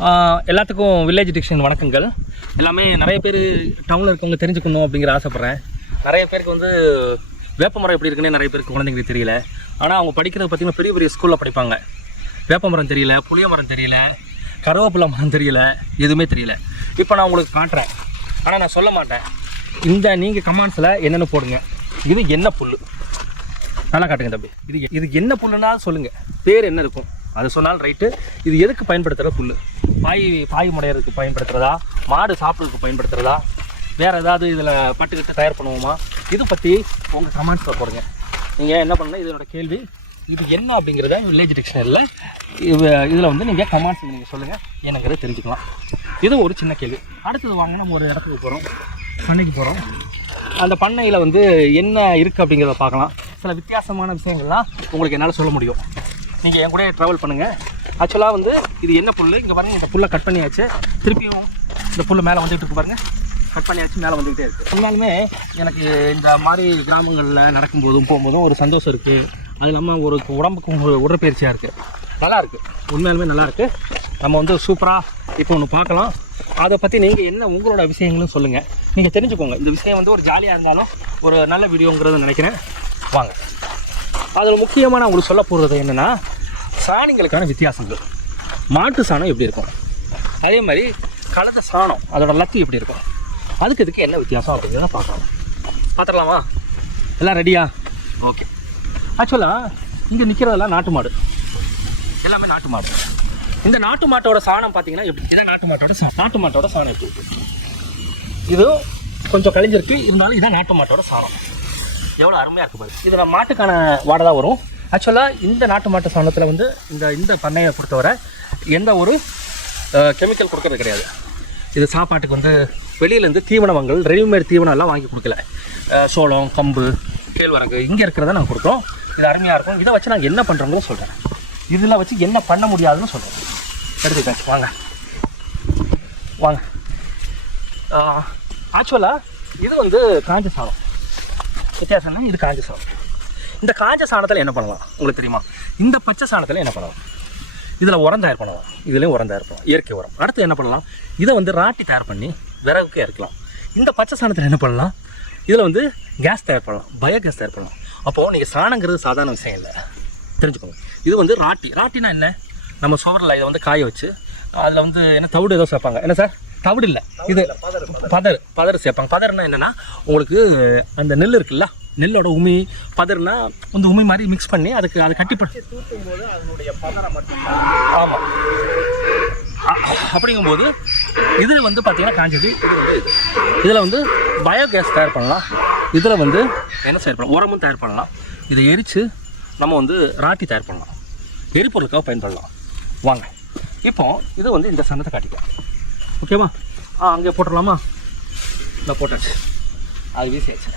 எல்லாத்துக்கும் village diction வணக்கங்கள். எல்லாமே நிறைய பேர் டவுனில் இருக்கவங்க தெரிஞ்சுக்கணும் அப்படிங்கிற ஆசைப்பட்றேன். நிறைய பேருக்கு வந்து வேப்பமரம் எப்படி இருக்குன்னு நிறைய பேருக்கு குழந்தைங்களுக்கு தெரியல. ஆனால் அவங்க படிக்கிறது பார்த்திங்கன்னா பெரிய பெரிய ஸ்கூலில் படிப்பாங்க. வேப்பமரம் தெரியல, புளிய மரம் தெரியல, கருவேப்பிலை மரம் தெரியல, எதுவுமே தெரியல. இப்போ நான் உங்களுக்கு காட்டுறேன், ஆனால் நான் சொல்ல மாட்டேன். நீங்கள் கமெண்ட்ஸில் என்னென்னு போடுங்க. இது என்ன புல், நல்லா காட்டுங்க தம்பி. இது என்ன புல்லுன்னா சொல்லுங்கள், பேர் என்ன இருக்கும் அது சொன்னாலும் ரைட்டு. இது எதுக்கு பயன்படுத்துகிற புல்? பாய் முடையிறதுக்கு பயன்படுத்துகிறதா, மாடு சாப்பிட்றதுக்கு பயன்படுத்துகிறதா, வேறு ஏதாவது இதில் பட்டுக்கிட்டு தயார் பண்ணுவோமா? இது பற்றி உங்கள் கமெண்ட்ஸில் போடுங்க. நீங்கள் என்ன பண்ணணும், இதனோட கேள்வி இது என்ன அப்படிங்கிறத வில்லேஜ் டிக்ஷனரியில் இதில் வந்து நீங்கள் கமெண்ட்ஸ் நீங்கள் சொல்லுங்கள், என்னங்கிறத தெரிஞ்சுக்கலாம். இது ஒரு சின்ன கேள்வி. அடுத்தது வாங்க, நம்ம ஒரு இடத்துக்கு போகிறோம், பண்ணைக்கு போகிறோம். அந்த பண்ணையில் வந்து என்ன இருக்குது அப்படிங்கிறத பார்க்கலாம். சில வித்தியாசமான விஷயங்கள்லாம் உங்களுக்கு என்னால் சொல்ல முடியும். நீங்கள் என் கூட ட்ராவல் பண்ணுங்கள். ஆக்சுவலாக வந்து இது என்ன புல், இங்கே பாருங்கள், இந்த புல்லை கட் பண்ணியாச்சு. திருப்பியும் இந்த புல் மேலே வந்துகிட்டு இருக்கு பாருங்கள், கட் பண்ணியாச்சு, மேலே வந்துக்கிட்டே இருக்குது. உண்மையாலுமே எனக்கு இந்த மாதிரி கிராமங்களில் நடக்கும்போதும் போகும்போதும் ஒரு சந்தோஷம் இருக்குது. அது இல்லாமல் ஒரு உடம்புக்கும் ஒரு உடற்பயிற்சியாக இருக்குது. நல்லாயிருக்கு, உண்மையாலுமே நல்லாயிருக்கு. நம்ம வந்து சூப்பராக இப்போ ஒன்று பார்க்கலாம். அதை பற்றி நீங்கள் என்ன உங்களோட விஷயங்களும் சொல்லுங்கள், நீங்கள் தெரிஞ்சுக்கோங்க. இந்த விஷயம் வந்து ஒரு ஜாலியாக இருந்தாலும் ஒரு நல்ல வீடியோங்கிறத நினைக்கிறேன். வாங்க, அதில் முக்கியமாக நான் உங்களுக்கு சொல்ல போகிறது என்னென்னா, சாணிங்களுக்கான வித்தியாசங்கள். மாட்டு சாணம் எப்படி இருக்கும், அதே மாதிரி கலந்த சாணம் அதோட லத்தி எப்படி இருக்கும், அதுக்கு இதுக்கு என்ன வித்தியாசம் அப்படிங்கிறத பார்க்கலாம். பார்த்துடலாமா? எல்லாம் ரெடியா? ஓகே. ஆக்சுவலாக இங்கே நிற்கிறதெல்லாம் நாட்டு மாடு, எல்லாமே நாட்டு மாடு. இந்த நாட்டு மாட்டோட சாணம் பார்த்தீங்கன்னா எப்படி, இதான் நாட்டு மாட்டோட சாணம் எப்படி இருக்குது. இது கொஞ்சம் கழிஞ்சிருக்கு, இருந்தாலும் இதான் நாட்டு மாட்டோட சாணம். எவ்வளோ அருமையாக இருக்குது பாரு. இது நம்ம மாட்டுக்கான வாடை தான் வரும். ஆக்சுவலாக இந்த நாட்டு மாட்டு சாணத்தில் வந்து இந்த பண்ணையை பொறுத்தவரை எந்த ஒரு கெமிக்கல் கொடுக்கறது கிடையாது. இது சாப்பாட்டுக்கு வந்து வெளியிலேருந்து தீவனங்கள், ரெடிமேட் தீவனம்லாம் வாங்கி கொடுக்கல. சோளம், கம்பு, கேழ்வரகு இங்கே இருக்கிறத நாங்கள் கொடுக்குறோம். இது அருமையாக இருக்கும். இதை வச்சு நாங்கள் என்ன பண்ணுறோங்களோ சொல்கிறேன், இதில் வச்சு என்ன பண்ண முடியாதுன்னு சொல்கிறேன். எடுத்துக்கிட்டேன், வாங்க வாங்க. ஆக்சுவலாக இது வந்து காஞ்ச சாணம். வித்தியாசம்னா இது காஞ்ச சாணம். இந்த காஞ்ச சாணத்தில் என்ன பண்ணலாம் உங்களுக்கு தெரியுமா? இந்த பச்சை சாணத்தில் என்ன பண்ணலாம்? இதில் உரம் தயார் பண்ணலாம், இதுலேயும் உரம் தயார் பண்ணலாம், இயற்கை உரம். அடுத்து என்ன பண்ணலாம், இதை வந்து ராட்டி தயார் பண்ணி விறகுக்கு இறக்கலாம். இந்த பச்சை சாணத்தில் என்ன பண்ணலாம், இதில் வந்து கேஸ் தயார் பண்ணலாம், பயோகேஸ் தயார் பண்ணலாம். அப்போது நீங்கள் சாணங்கிறது சாதாரண விஷயம் இல்லை, தெரிஞ்சுக்கோங்க. இது வந்து ராட்டினா என்ன, நம்ம சுவரில் இதை வந்து காய வச்சு அதில் வந்து என்ன தவிடு ஏதோ சேர்ப்பாங்க. என்ன சார்? தவிடு இல்லை, இது பதர் சேர்ப்பாங்க. பதர்னா என்னென்னா, உங்களுக்கு அந்த நெல் இருக்குல்ல, நெல்லோட உமி, பதர்னா வந்து உமி மாதிரி மிக்ஸ் பண்ணி அதை கட்டிப்பட்டு தூக்கும்போது அதனுடைய பதரை மட்டும். ஆமாம், அப்படிங்கும்போது இதில் வந்து பார்த்திங்கன்னா காஞ்சது. இது வந்து இதில் வந்து பயோகேஸ் தயார் பண்ணலாம். இதில் வந்து என்ன தயார் பண்ணலாம், உரமும் தயார் பண்ணலாம். இதை எரித்து நம்ம வந்து ராட்டி தயார் பண்ணலாம், எரிபொருளுக்காக பயன்படலாம். வாங்க, இப்போ இது வந்து இந்த சன்னத்தை காட்டிக்கலாம். ஓகேவா? அங்கே போட்டுடலாமா? இந்த போட்டாச்சு, அது வீசியாச்சு.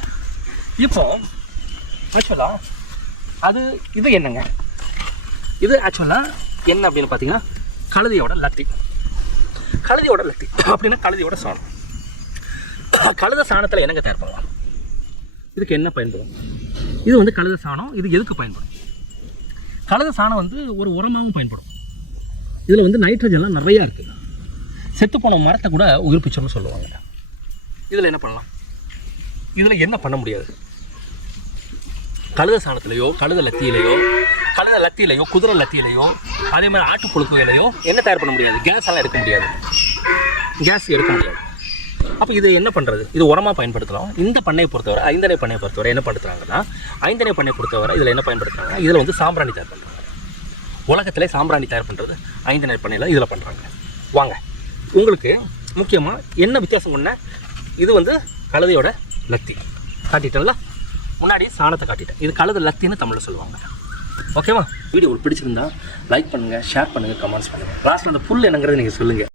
இப்போ ஆக்சுவலாக இது என்னங்க, இது ஆக்சுவலாக என்ன அப்படின்னு பார்த்தீங்கன்னா கழுதையோட லத்தி. கழுதையோட லத்தி அப்படின்னா கழுதையோட சாணம். கழுதை சாணத்தில் என்னங்க தயார் பண்ணலாம், இதுக்கு என்ன பயன்படும்? இது வந்து கழுதை சாணம். இது எதுக்கு பயன்படும்? கழுதை சாணம் வந்து ஒரு உரமாகவும் பயன்படும். இதில் வந்து நைட்ரஜன்லாம் நிறையா இருக்குது. செத்துப்போன மரத்தை கூட உயிர்ப்பிச்சோம்னு சொல்லுவாங்க. இதில் என்ன பண்ணலாம், இதில் என்ன பண்ண முடியாது? கழுதை சாணத்திலையோ, கழுதை லத்தியிலையோ, குதிரை லத்தியிலையோ, அதே மாதிரி ஆட்டு புழுக்கையிலையோ என்ன தயார் பண்ண முடியாது? கேஸ் எல்லாம் எடுக்க முடியாது, கேஸ் எடுக்க முடியாது. அப்போ இது என்ன பண்ணுறது? இது உரமாக பயன்படுத்தலாம். இந்த பண்ணையை பொறுத்தவரை, ஐந்தனை பண்ணையை பொறுத்தவரை என்ன படுத்துறாங்கன்னா, ஐந்தனை பண்ணையை பொறுத்தவரை இதில் என்ன பயன்படுத்துறாங்க, இதில் வந்து சாம்பிராணி தயார் பண்ணுறாங்க. உலகத்திலே சாம்பிராணி தயார் பண்ணுறது ஐந்தனை பண்ணையில் இதில் பண்ணுறாங்க. வாங்க, உங்களுக்கு முக்கியமாக என்ன வித்தியாசம் ஒன்று, இது வந்து கழுதையோட லத்தி காட்டிட்டேன்ல, முன்னாடி சாணத்தை காட்டிட்டேன். இது கழுதை லத்தின்னு தமிழில் சொல்லுவாங்க. ஓகேவா? வீடியோ உங்களுக்கு பிடிச்சிருந்தா லைக் பண்ணுங்கள், ஷேர் பண்ணுங்கள், கமெண்ட்ஸ் பண்ணுங்கள். லாஸ்ட்டில் அந்த புல் என்னங்கிறது நீங்கள் சொல்லுங்கள்.